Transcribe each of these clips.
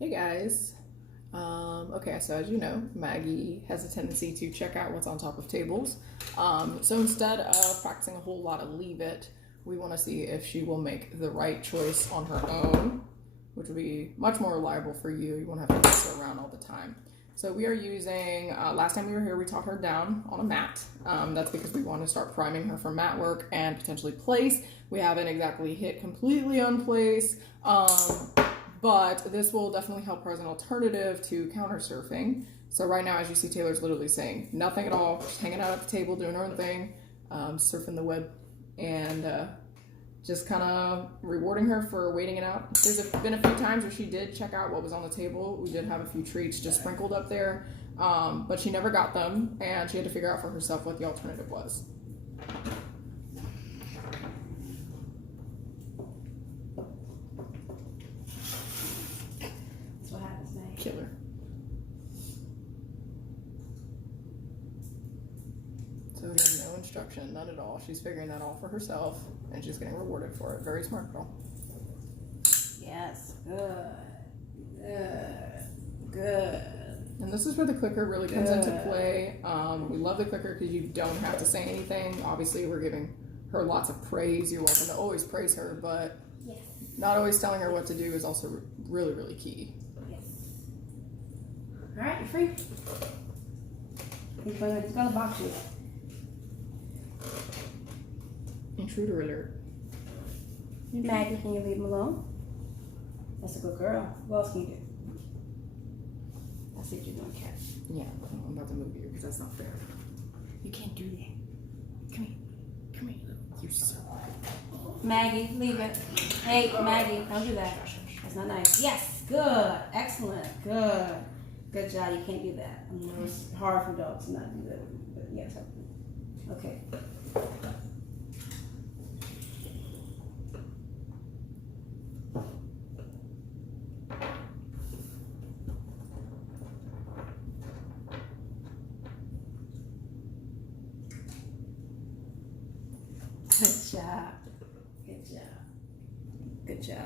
Hey guys. Okay, so as you know, Maggie has a tendency to check out what's on top of tables. So instead of practicing a whole lot of leave it, we want to see if she will make the right choice on her own, which will be much more reliable for you. You won't have to mess her around all the time. So we are using, last time we were here, we taught her down on a mat. That's because we want to start priming her for mat work and potentially place. We haven't exactly hit completely on place. But this will definitely help her as an alternative to counter surfing. So right now, as you see, Taylor's literally saying nothing at all, just hanging out at the table, doing her own thing, surfing the web, and just kind of rewarding her for waiting it out. There's been a few times where she did check out what was on the table. We did have a few treats just sprinkled up there, but she never got them, and she had to figure out for herself what the alternative was. Killer. So we have no instruction, none at all. She's figuring that all for herself, and she's getting rewarded for it. Very smart girl. Yes, good. And this is where the clicker really comes into play. We love the clicker because you don't have to say anything. Obviously, we're giving her lots of praise. You're welcome to always praise her, but yes, not always telling her what to do is also really, really key. All right, you're free. He's gonna box you. Intruder alert. Maggie, can you leave him alone? That's a good girl. What else can you do? I see what you're doing, Cat. Yeah, I'm about to move you because that's not fair. You can't do that. Come here. Come here. You're so Maggie, leave it. Hey, Maggie, don't do that. That's not nice. Yes, good. Excellent. Good. Good job. You can't do that. I know it's hard for dogs to not do that, but yes. Okay. Good job. Good job. Good job.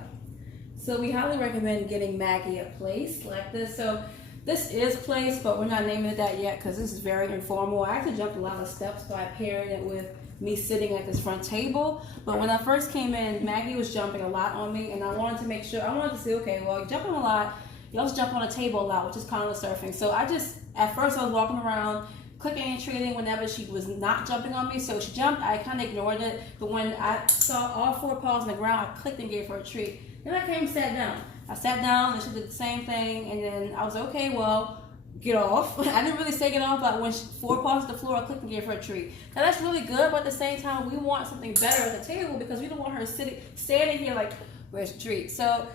So we highly recommend getting Maggie a place like this. So this is place, but we're not naming it that yet because this is very informal. I actually jumped a lot of steps by pairing it with me sitting at this front table. But when I first came in, Maggie was jumping a lot on me, and I wanted to make sure, I wanted to say, okay, well, you're jumping a lot. You also jump on a table a lot, which is counter surfing. So at first I was walking around, clicking and treating whenever she was not jumping on me. So she jumped, I kind of ignored it. But when I saw all four paws on the ground, I clicked and gave her a treat. Then I came and sat down. I sat down and she did the same thing, and then I was like, okay, well, get off. I didn't really say get off, but when four paws to the floor, I clicked and gave her a treat. Now that's really good, but at the same time, we want something better at the table because we don't want her standing here like, where's the treat? So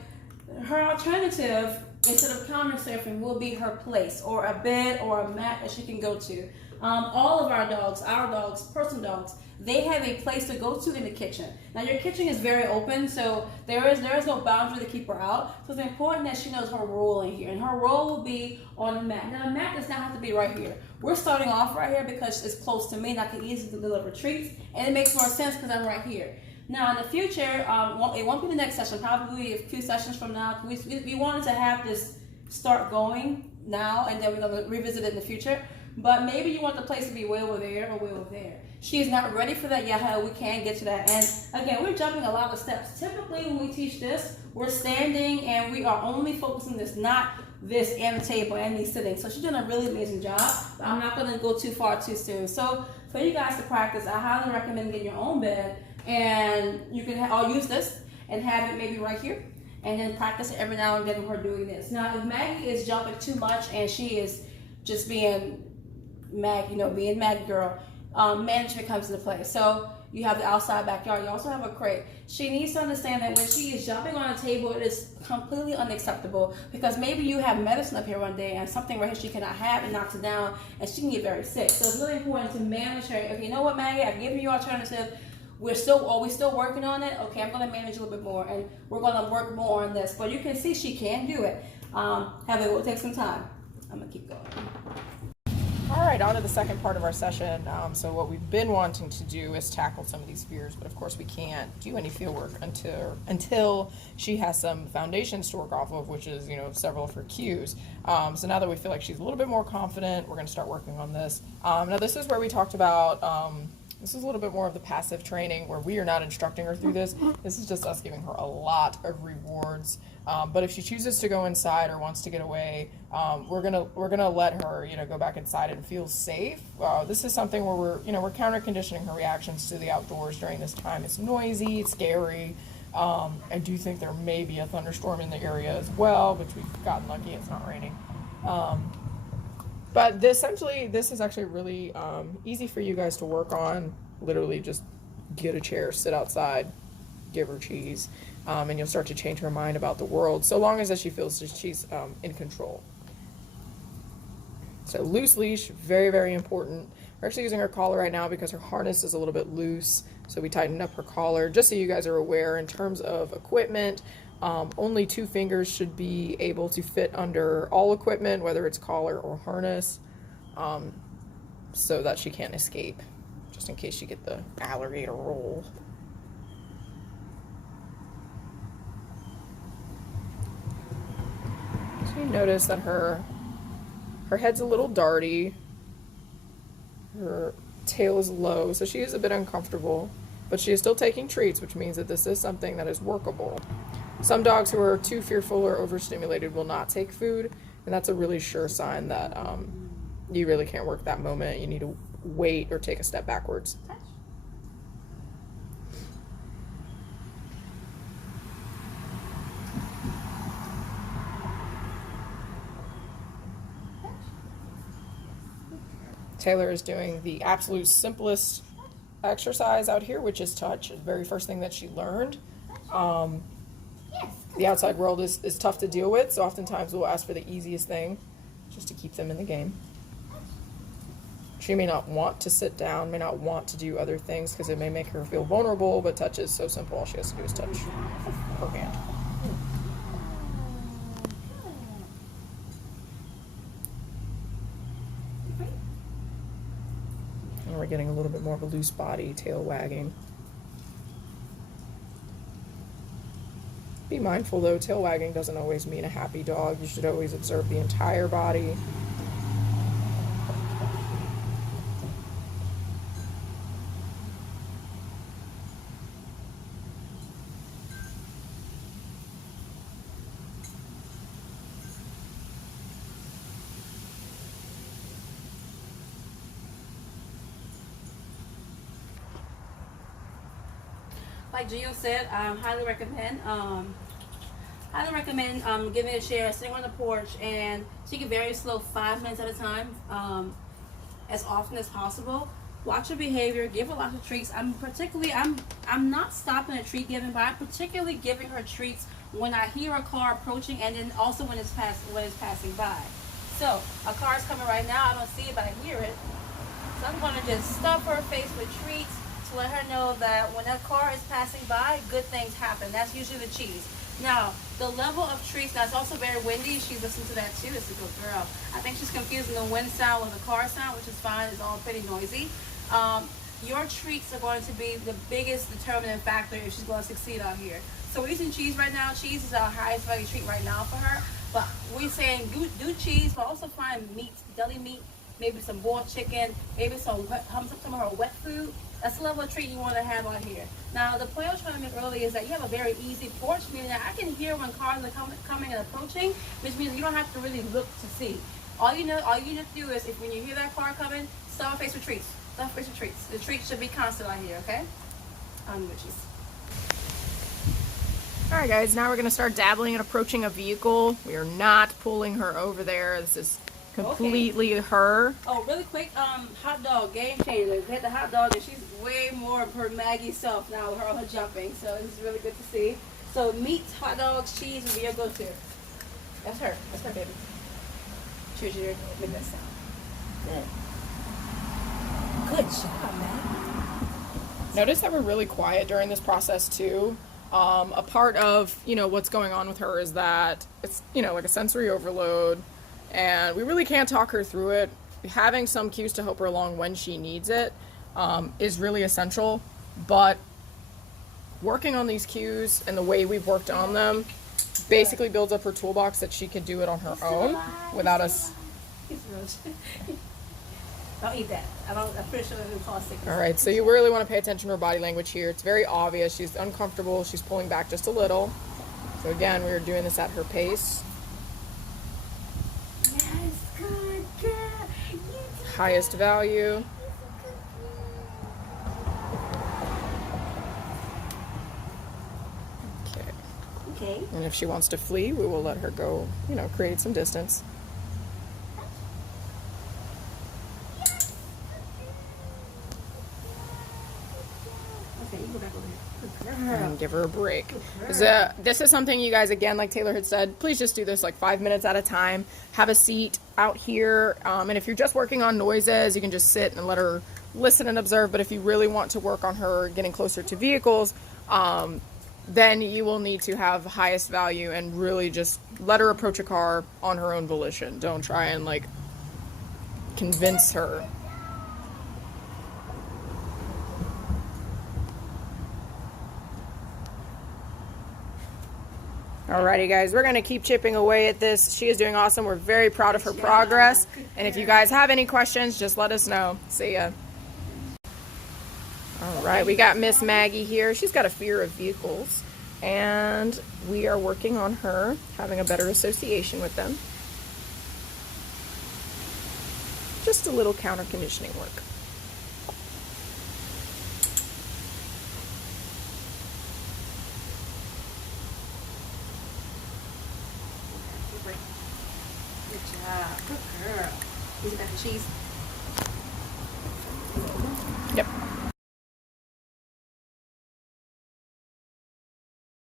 her alternative, instead of counter surfing, will be her place or a bed or a mat that she can go to. All of our dogs, personal dogs, they have a place to go to in the kitchen. Now your kitchen is very open, so there is no boundary to keep her out. So it's important that she knows her role in here, and her role will be on the mat. Now the mat does not have to be right here. We're starting off right here because it's close to me and I can easily deliver treats, and it makes more sense because I'm right here. Now in the future, it won't be the next session, probably a few sessions from now. We wanted to have this start going now, and then we're going to revisit it in the future. But maybe you want the place to be way over there or way over there. She is not ready for that yet. How we can get to that. And again, we're jumping a lot of steps. Typically, when we teach this, we're standing and we are only focusing this, not this and the table and me sitting. So she's doing a really amazing job. But I'm not going to go too far too soon. So for you guys to practice, I highly recommend getting your own bed, and you can I'll use this and have it maybe right here, and then practice it every now and then with her doing this. Now, if Maggie is jumping too much and she is just being being Maggie girl, management comes into play. So you have the outside backyard. You also have a crate. She needs to understand that when she is jumping on a table, it is completely unacceptable because maybe you have medicine up here one day and something right here she cannot have and knocks it down and she can get very sick. So it's really important to manage her. Okay, you know what, Maggie? I've given you alternative. We're still working on it. Okay, I'm going to manage a little bit more, and we're going to work more on this. But you can see she can do it. It will take some time. I'm going to keep going. All right, on to the second part of our session. So what we've been wanting to do is tackle some of these fears, but of course we can't do any field work until she has some foundations to work off of, which is, several of her cues. So now that we feel like she's a little bit more confident, we're going to start working on this. Now this is where we talked about, this is a little bit more of the passive training where we are not instructing her through this. This is just us giving her a lot of rewards. But if she chooses to go inside or wants to get away, we're gonna let her, go back inside and feel safe. This is something where we're counter conditioning her reactions to the outdoors during this time. It's noisy, it's scary. I do think there may be a thunderstorm in the area as well, which we've gotten lucky. It's not raining. But this is actually really easy for you guys to work on. Literally just get a chair, sit outside, give her cheese, and you'll start to change her mind about the world, so long as she feels that she's in control. So loose leash, very, very important. We're actually using her collar right now because her harness is a little bit loose, so we tightened up her collar. Just so you guys are aware, in terms of equipment, only 2 fingers should be able to fit under all equipment, whether it's collar or harness, so that she can't escape, just in case you get the alligator roll. So you notice that her head's a little darty, her tail is low, so she is a bit uncomfortable, but she is still taking treats, which means that this is something that is workable. Some dogs who are too fearful or overstimulated will not take food, and that's a really sure sign that you really can't work that moment. You need to wait or take a step backwards. Taylor is doing the absolute simplest exercise out here, which is touch. The very first thing that she learned. The outside world is tough to deal with, so oftentimes we'll ask for the easiest thing just to keep them in the game. She may not want to sit down, may not want to do other things because it may make her feel vulnerable, but touch is so simple. All she has to do is touch her hand. And we're getting a little bit more of a loose body, tail wagging. Be mindful though, tail wagging doesn't always mean a happy dog. You should always observe the entire body. Like Gio said, highly recommend giving it a share, sitting on the porch, and take it very slow, 5 minutes at a time, as often as possible. Watch her behavior, give her lots of treats. I'm not stopping at treat giving, but I'm particularly giving her treats when I hear a car approaching, and then also when it's passing by. So a car is coming right now. I don't see it, but I hear it. So I'm gonna just stuff her face with treats to let her know that when that car is passing by, good things happen. That's usually the cheese. Now, the level of treats, now it's also very windy. She's listened to that too. It's a good girl. I think she's confusing the wind sound with the car sound, which is fine. It's all pretty noisy. Your treats are going to be the biggest determining factor if she's going to succeed out here. So we're using cheese right now. Cheese is our highest value treat right now for her. But we're saying do cheese, but also find meat, deli meat, maybe some boiled chicken, maybe some of her wet food. That's the level of treat you want to have out here. Now, the point I was trying to make earlier is that you have a very easy porch, meaning that I can hear when cars are coming and approaching, which means you don't have to really look to see. All you need to do is, when you hear that car coming, stuff her face with treats. Stuff her face with treats. The treats should be constant out here, okay? Witches. All right, guys, now we're going to start dabbling and approaching a vehicle. We are not pulling her over there. This is completely her. Oh, really quick, hot dog, game changer. We had the hot dog, and she's way more of her Maggie self now with all her jumping. So this is really good to see. So meat, hot dogs, cheese would be your go-to. That's her. That's her, baby. Choose your make that sound. Good job, man. Notice that we're really quiet during this process too. A part of what's going on with her is that it's like a sensory overload. And we really can't talk her through it. having some cues to help her along when she needs it is really essential. But working on these cues and the way we've worked on them basically builds up her toolbox that she can do it on her own without us. Don't eat that. I'm pretty sure it will cause sickness. All right, so you really want to pay attention to her body language here. It's very obvious. She's uncomfortable. She's pulling back just a little. So again, we are doing this at her pace. Yes, good girl. Highest value. Okay. Okay. And if she wants to flee, we will let her go, create some distance. Okay, you go back over here. And give her a break. This is something you guys, again, like Taylor had said, please just do this like 5 minutes at a time. Have a seat out here. And if you're just working on noises, you can just sit and let her listen and observe. But if you really want to work on her getting closer to vehicles, then you will need to have highest value and really just let her approach a car on her own volition. Don't try and like convince her. Alrighty guys, we're going to keep chipping away at this. She is doing awesome. We're very proud of her progress. And if you guys have any questions, just let us know. See ya. Alright, we got Miss Maggie here. She's got a fear of vehicles. And we are working on her having a better association with them. Just a little counter conditioning work. Good job. Good girl. He's got the cheese.